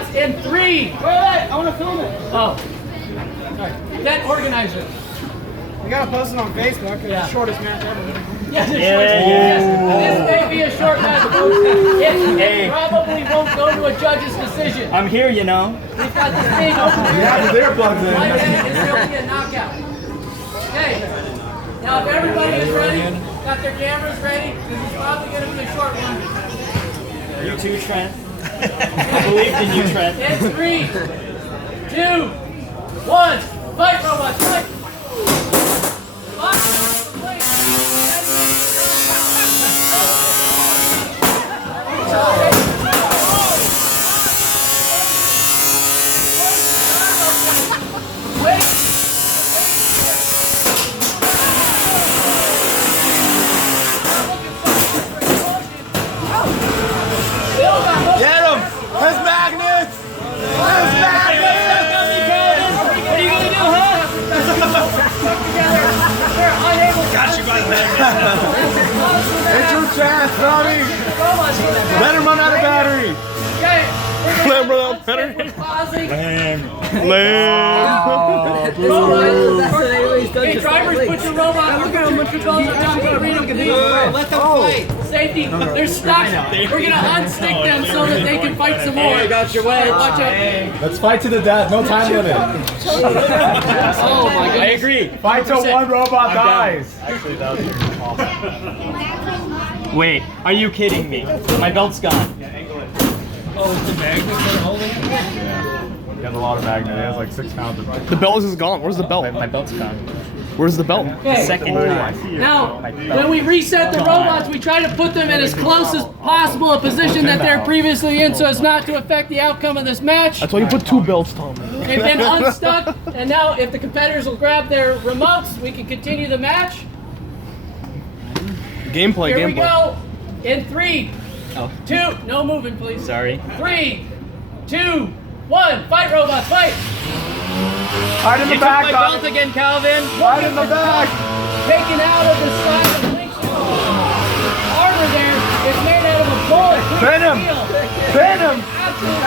robots in 3. Wait, I want to film it. Oh. Sorry. That organizer. We gotta post it on Facebook. It's the shortest match ever. Yes, this may be a short match. It probably won't go to a judge's decision. I'm here, you know. We've got this thing over here. Yeah, the earplugs in. Like that, and there'll be a knockout. Okay. Now, if everybody is ready, got their cameras ready, this is probably going to be a short one. You too, Trent. I believed in you, Trent. In 3, 2, 1, fight, robots, fight! Get him! His magnets! His magnets! What are you going to do, huh? Got you by the magnets. It's your chance, Tommy! Let him run out of battery! Okay. Let him run out of battery! Hey, drivers, put your robot. Look at how much it goes down to the arena. Let them fight. Safety, they're stuck. We're going to unstick them so that they can fight some more. Got your way. Watch out. Let's fight to the death, no time limit. Oh my God. I agree. Fight till one robot dies. Actually, that would be awesome. Wait, are you kidding me? My belt's gone. Oh, it's the magnet that holding it? Yeah. He has a lot of magnet. He has like 6 pounds of magnet. The belt is gone. Where's the belt? My belt's gone. Where's the belt? Okay. Second time. Now, when we reset the robots, we try to put them in as close as possible a position that they're previously in so as not to affect the outcome of this match. That's why you put 2 belts, Tom. They've been unstuck, and now if the competitors will grab their remotes, we can continue the match. Gameplay, Here we gameplay. go. In 3, Oh. 2, no moving, please. Sorry. 3, 2, 1, fight, robots, fight! Fight in the You back, took my belt Tommy! again, Calvin. Fight in the back! Taken out of the side of Lynx. Armor there is made out of a bullet. Pin him! Pin him! Absolutely